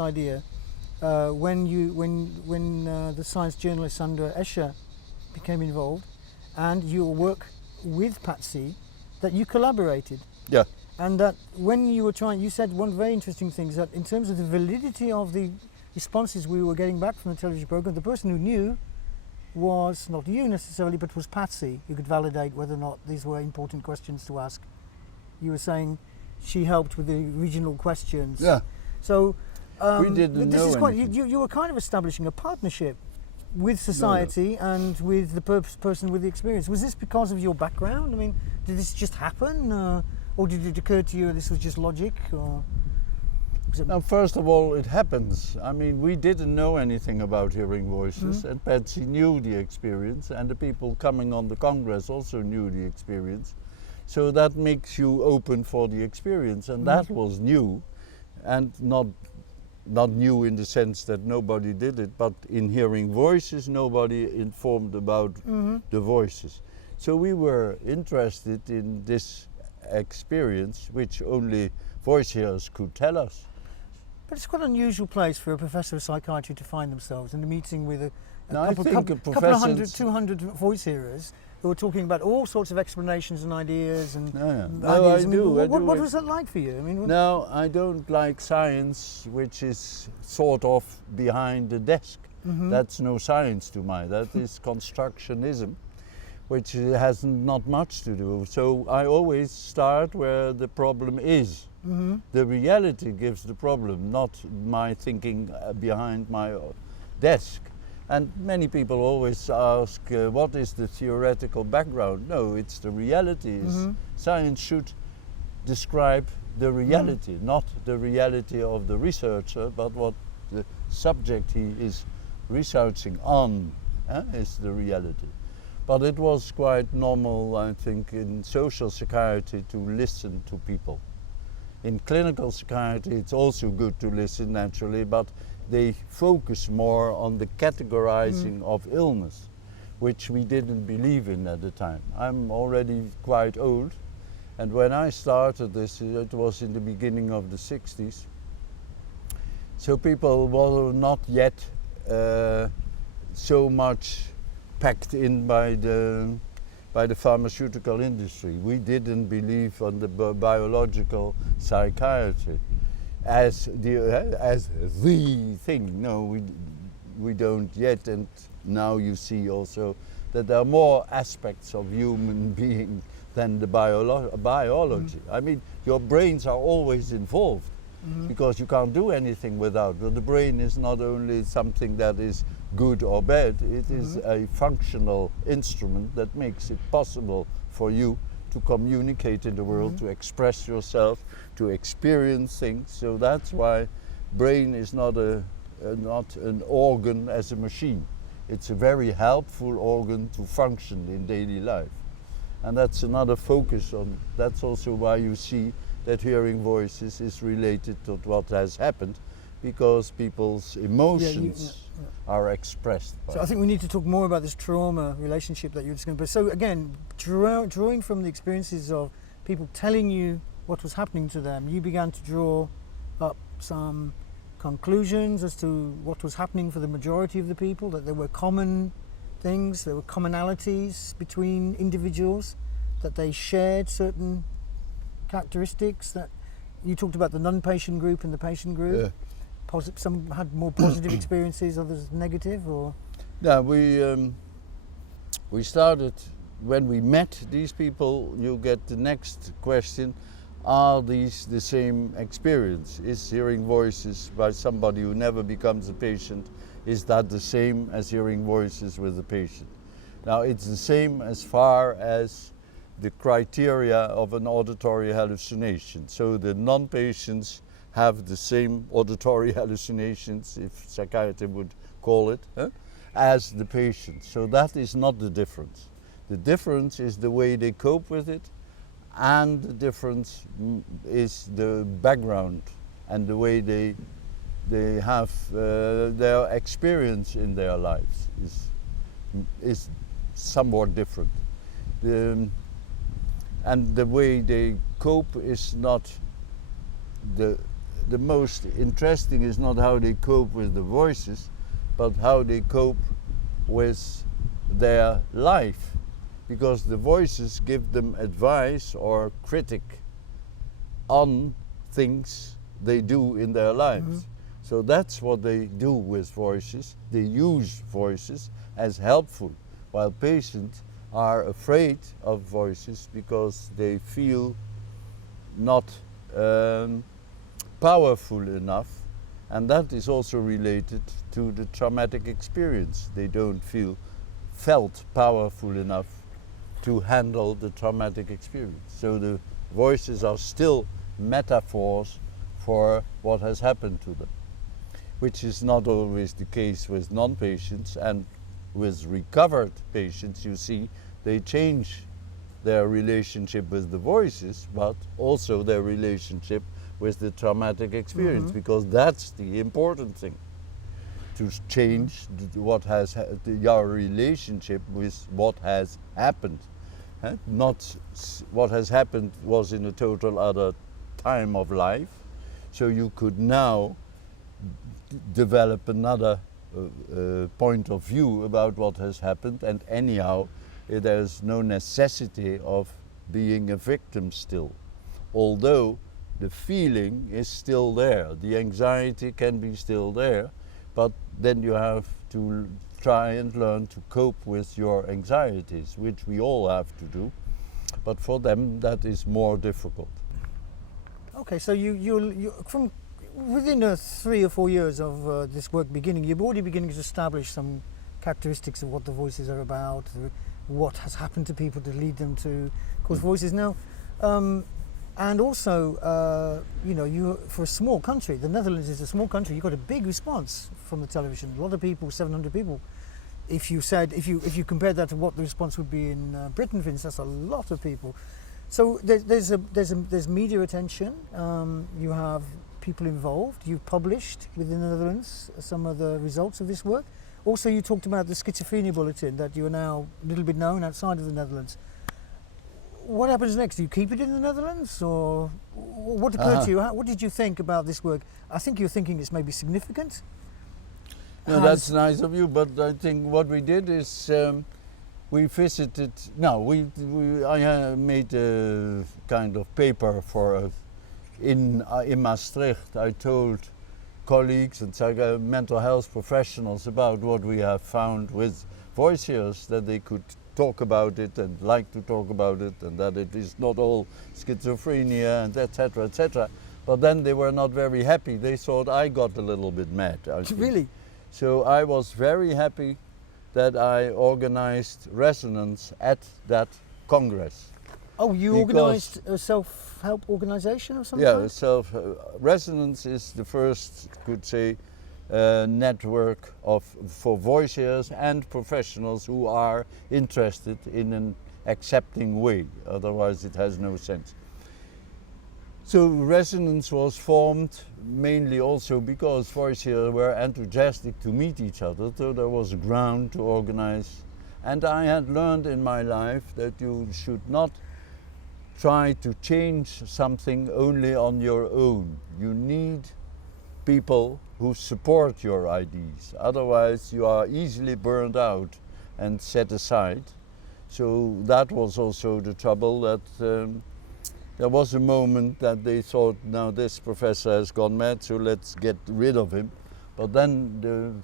idea when the science journalist Sandra Escher became involved, and your work with Patsy, that you collaborated. Yeah. And that when you were trying, you said one very interesting thing, is that in terms of the validity of the responses we were getting back from the television program, the person who knew was not you necessarily, but was Patsy, who could validate whether or not these were important questions to ask. You were saying she helped with the original questions. Yeah. So we didn't this know is quite, anything. you were kind of establishing a partnership with society and with the person with the experience. Was this because of your background? I mean, did this just happen? Or did it occur to you this was just logic? Or Now, first of all, it happens. I mean, we didn't know anything about hearing voices, and Patsy knew the experience, and the people coming on the Congress also knew the experience. So that makes you open for the experience, and that was new, and not new in the sense that nobody did it, but in hearing voices, nobody informed about the voices. So we were interested in this experience, which only voice hearers could tell us. But it's quite an unusual place for a professor of psychiatry to find themselves in a meeting with a couple of hundred, 200 voice hearers who are talking about all sorts of explanations and ideas and ideas. What was that like for you? I mean, no, I don't like science which is sort of behind the desk. That's no science to me. That is constructionism, which has not much to do. So I always start where the problem is. The reality gives the problem, not my thinking behind my desk. And many people always ask, what is the theoretical background? No, it's the reality. Science should describe the reality, not the reality of the researcher, but what the subject he is researching on is the reality. But it was quite normal, I think, in social psychiatry to listen to people. In clinical psychiatry, it's also good to listen naturally, but they focus more on the categorizing of illness, which we didn't believe in at the time. I'm already quite old, and when I started this, it was in the beginning of the 60s. So people were not yet so much packed in by the pharmaceutical industry. We didn't believe on the biological psychiatry as the thing. No, we don't yet, and now you see also that there are more aspects of human being than the biology. I mean, your brains are always involved because you can't do anything without. But the brain is not only something that is good or bad, it is a functional instrument that makes it possible for you to communicate in the world, to express yourself, to experience things. So that's why brain is not an organ as a machine. It's a very helpful organ to function in daily life. And that's another focus on, that's also why you see that hearing voices is related to what has happened, because people's emotions are expressed. So I think we need to talk more about this trauma relationship that you're discussing. But so again, drawing from the experiences of people telling you what was happening to them, you began to draw up some conclusions as to what was happening for the majority of the people, that there were common things, there were commonalities between individuals, that they shared certain characteristics. That you talked about the non-patient group and the patient group. Some had more positive experiences, others negative, or? Yeah, we started, when we met these people, you get the next question, are these the same experience? Is hearing voices by somebody who never becomes a patient, is that the same as hearing voices with a patient? Now, it's the same as far as the criteria of an auditory hallucination. So the non-patients have the same auditory hallucinations, if psychiatry would call it, as the patients. So that is not the difference. The difference is the way they cope with it, and the difference is the background and the way they have their experience in their lives is somewhat different. And the way they cope is not the most interesting is not how they cope with the voices, but how they cope with their life, because the voices give them advice or critic on things they do in their lives. So that's what they do with voices. They use voices as helpful, while patients are afraid of voices because they feel not powerful enough, and that is also related to the traumatic experience. They don't feel felt powerful enough to handle the traumatic experience. So the voices are still metaphors for what has happened to them, which is not always the case with non-patients. And with recovered patients, you see, they change their relationship with the voices, but also their relationship with the traumatic experience, because that's the important thing, to change what has your relationship with what has happened. Not what has happened was in a total other time of life, so you could now develop another point of view about what has happened, and anyhow there's no necessity of being a victim still, although the feeling is still there, the anxiety can be still there, but then you have to try and learn to cope with your anxieties, which we all have to do, but for them that is more difficult. Okay, so you from within 3 or 4 years of this work beginning, you're already beginning to establish some characteristics of what the voices are about, what has happened to people to lead them to cause voices now. And also, you know, you for a small country, the Netherlands is a small country, you got a big response from the television. A lot of people, 700 people. If you compare that to what the response would be in Britain, for instance, that's a lot of people. So there's media attention. You have people involved. You've published within the Netherlands some of the results of this work. Also, you talked about the schizophrenia bulletin, that you are now a little bit known outside of the Netherlands. What happens next? Do you keep it in the Netherlands, or what occurred to you? What did you think about this work? I think you're thinking it's maybe significant. No, that's nice of you, but I think what we did is we visited. No, I made a kind of paper for in Maastricht. I told colleagues and mental health professionals about what we have found with voice hearers, that they could talk about it and like to talk about it, and that it is not all schizophrenia and etc. etc. But then they were not very happy. They thought I got a little bit mad. Really? So I was very happy that I organized resonance at that congress. Oh, you organised a self-help organisation or something? Yeah, resonance is the first, could say, network for voice hearers and professionals who are interested in an accepting way. Otherwise, it has no sense. So resonance was formed mainly also because voice hearers were enthusiastic to meet each other, so there was ground to organize. And I had learned in my life that you should not try to change something only on your own. You need people who support your ideas. Otherwise, you are easily burned out and set aside. So that was also the trouble, that there was a moment that they thought, now this professor has gone mad, so let's get rid of him. But then the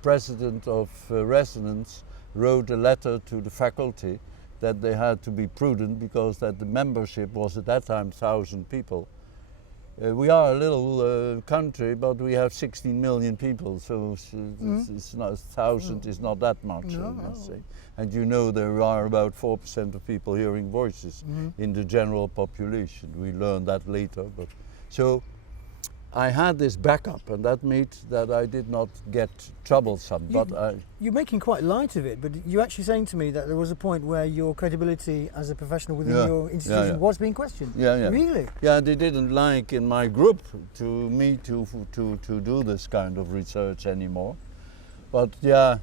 president of Resonance wrote a letter to the faculty that they had to be prudent, because that the membership was at that time 1,000 people. We are a little country, but we have 16 million people, so it's not 1,000 is not that much, I must say. And you know, there are about 4% of people hearing voices in the general population. We learned that later, but so I had this backup, and that made that I did not get troublesome. You're making quite light of it, but you're actually saying to me that there was a point where your credibility as a professional within your institution was being questioned. Yeah. Really? Yeah, they didn't like in my group to do this kind of research anymore. But yeah,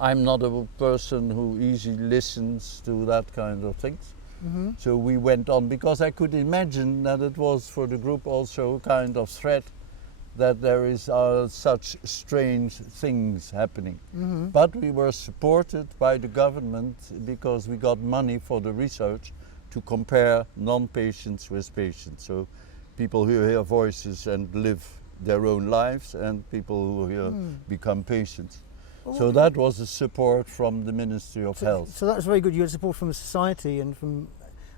I'm not a person who easily listens to that kind of things. So we went on because I could imagine that it was for the group also a kind of threat that there is such strange things happening. But we were supported by the government because we got money for the research to compare non-patients with patients. So people who hear voices and live their own lives and people who hear become patients. So that was a support from the Ministry of Health. So that was very good. You had support from the society and from.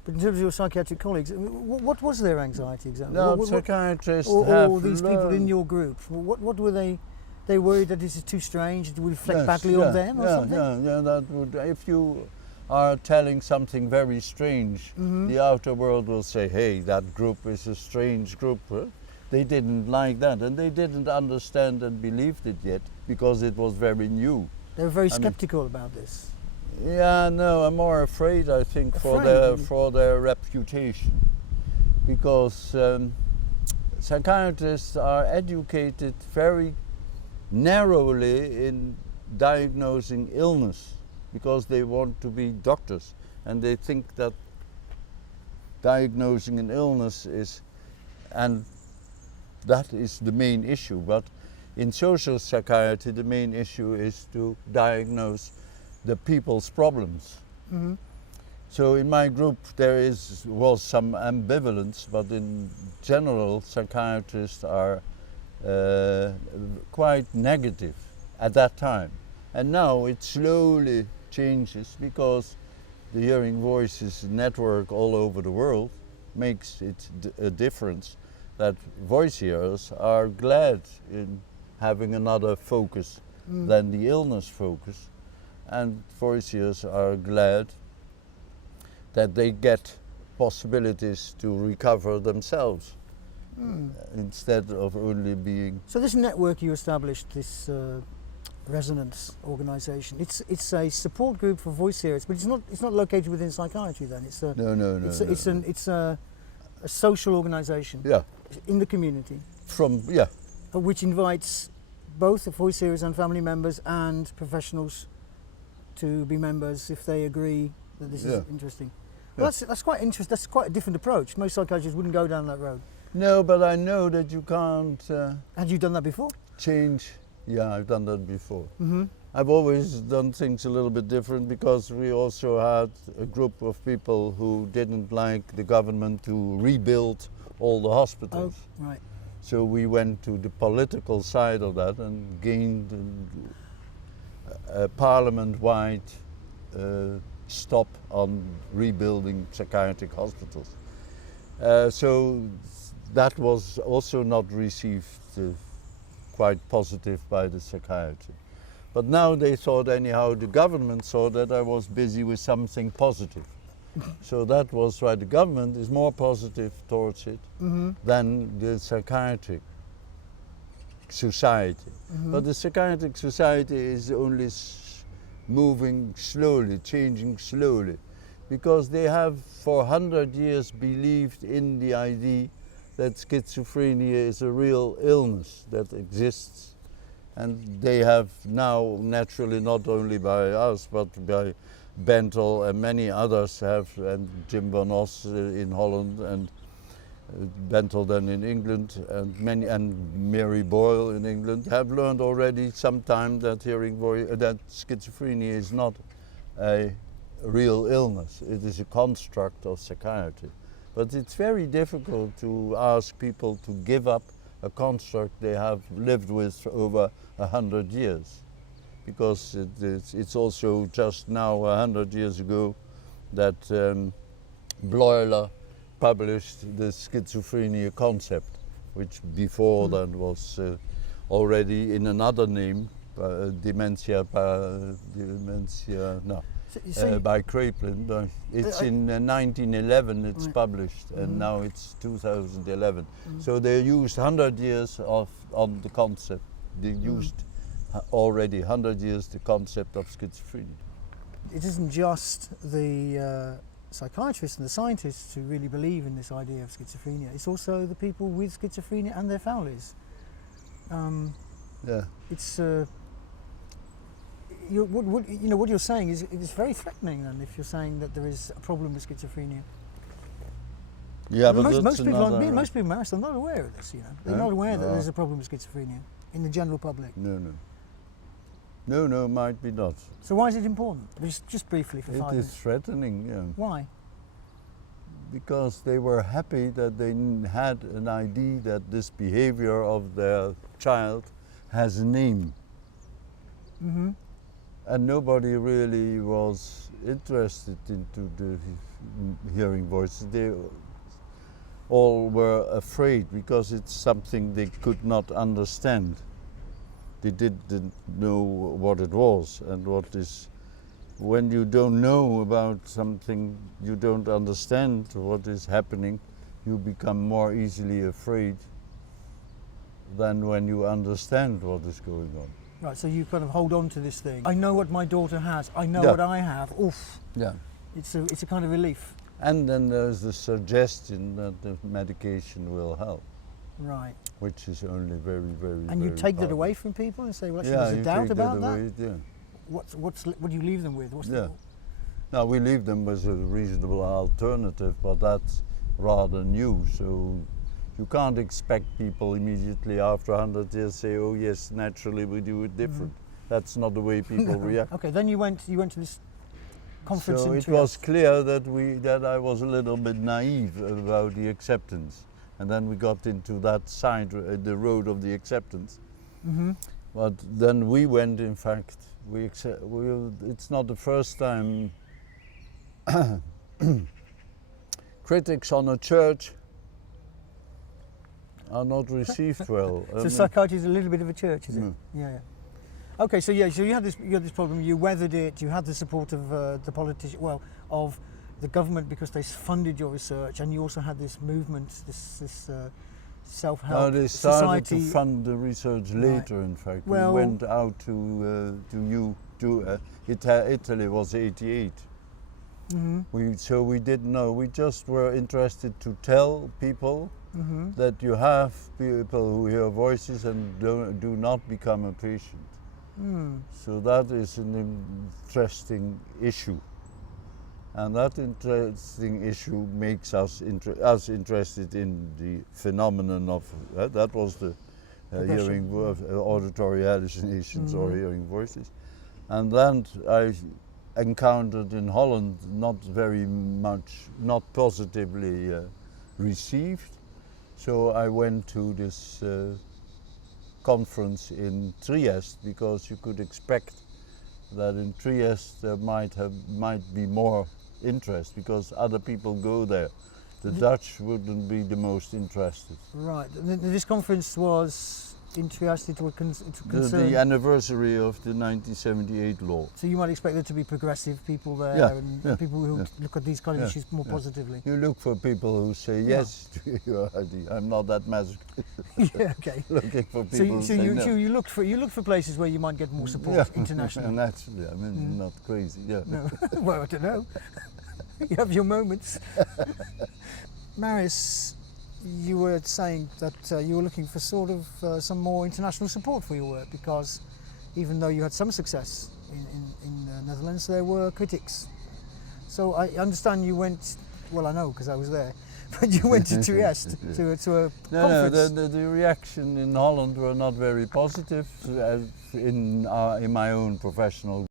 But in terms of your psychiatric colleagues, what was their anxiety exactly? No, psychiatrists or these people in your group, what were they? They worried that this is too strange. It would reflect badly on them, or something. Yeah. That would. If you are telling something very strange, the outer world will say, "Hey, that group is a strange group." Huh? They didn't like that, and they didn't understand and believed it yet because it was very new. They were very skeptical about this. Yeah, no, I'm more afraid. I think for their reputation, because psychiatrists are educated very narrowly in diagnosing illness, because they want to be doctors, and they think that diagnosing an illness is, and that is the main issue. But in social psychiatry, the main issue is to diagnose the people's problems. So in my group there was some ambivalence, but in general psychiatrists are quite negative at that time. And now it slowly changes because the Hearing Voices network all over the world makes it a difference, that voice hearers are glad in having another focus than the illness focus, and voice hearers are glad that they get possibilities to recover themselves instead of only being. So this network you established, this resonance organisation, it's a support group for voice hearers, but it's not located within psychiatry. Then it's it's a social organisation. Yeah. In the community. Which invites both the voice hearers and family members and professionals to be members if they agree that this is interesting. Well, that's quite interesting. That's quite a different approach. Most psychiatrists wouldn't go down that road. No, but I know that you can't. Had you done that before? Change. Yeah, I've done that before. I've always done things a little bit different because we also had a group of people who didn't like the government to rebuild all the hospitals. Oh, right. So we went to the political side of that and gained a parliament-wide stop on rebuilding psychiatric hospitals. So that was also not received quite positive by the psychiatry. But now they thought anyhow, the government saw that I was busy with something positive. So that was why the government is more positive towards it than the psychiatric society. But the psychiatric society is only moving slowly, changing slowly, because they have for 100 years believed in the idea that schizophrenia is a real illness that exists. And they have now, naturally, not only by us, but by Bentel and many others have, and Jim Van Os in Holland, and Bentel then in England, and Mary Boyle in England, have learned already sometime that that schizophrenia is not a real illness. It is a construct of psychiatry. But it's very difficult to ask people to give up a construct they have lived with for over 100 years. Because it's also just now 100 years ago that Bleuler published the schizophrenia concept, which before then was already in another name, dementia by Kraepelin. It's in 1911 it's published, and now it's 2011. So they used 100 years on the concept. They used already 100 years the concept of schizophrenia. It isn't just the psychiatrists and the scientists who really believe in this idea of schizophrenia. It's also the people with schizophrenia and their families. what you're saying is it's very threatening. Then, if you're saying that there is a problem with schizophrenia. Yeah, but most people another... aren't, most people are not aware of this. They're not aware that there's a problem with schizophrenia in the general public. No, might be not. So why is it important? Just briefly for 5 minutes. It is threatening, yeah. Why? Because they were happy that they had an idea that this behavior of their child has a name. Mm-hmm. And nobody really was interested into the hearing voices. They all were afraid because it's something they could not understand. They didn't know what it was, and what is, when you don't know about something, you don't understand what is happening, you become more easily afraid than when you understand what is going on. Right, so you kind of hold on to this thing. I know what my daughter has. I know what I have. Oof. Yeah. It's a kind of relief. And then there's the suggestion that the medication will help. Right. Which is only very, very. And you very take that hard. away from people and say, well, actually, Yeah, there's a you doubt take about that that. away, yeah. What do you leave them with? Now we leave them as a reasonable alternative, but that's rather new. So you can't expect people immediately after 100 years say, oh yes, naturally we do it different. That's not the way people react. Okay, then you went to this conference So in it Trieste. was clear that I was a little bit naive about the acceptance. And then we got into that side, the road of the acceptance. Mm-hmm. But then we went, in fact, it's not the first time critics on a church are not received well. So psychiatry is a little bit of a church, is it? Mm. Yeah. Okay, so you had this problem. You weathered it. You had the support of the politician, of the government, because they funded your research, and you also had this movement, this self-help No, they started society. to fund the research later. In fact, Well, we went out to Italy was '88. Mm-hmm. So we didn't know. We just were interested to tell people Mm-hmm. that you have people who hear voices and do not become a patient. Mm. So that is an interesting issue. And that interesting issue makes us interested in the phenomenon of, that was the hearing, auditory hallucinations or hearing voices. And then I encountered in Holland not very much, not positively received. So I went to this conference in Trieste, because you could expect that in Trieste there might be more interest, because other people go there. The Dutch wouldn't be the most interested. Right. This conference was in Trieste to concern. The anniversary of the 1978 law. So you might expect there to be progressive people there, and people who look at these kind of issues more positively. You look for people who say yes to your idea. I'm not that masochist. Yeah. Okay. Looking for people who say no. You look for places where you might get more support internationally. Naturally, I mean, not crazy. Yeah. No. Well, I don't know. You have your moments. Marius, you were saying that you were looking for sort of some more international support for your work, because even though you had some success in the Netherlands, there were critics. So I understand you went, well, I know because I was there, but you went to Trieste to a conference. No, the reaction in Holland were not very positive in my own professional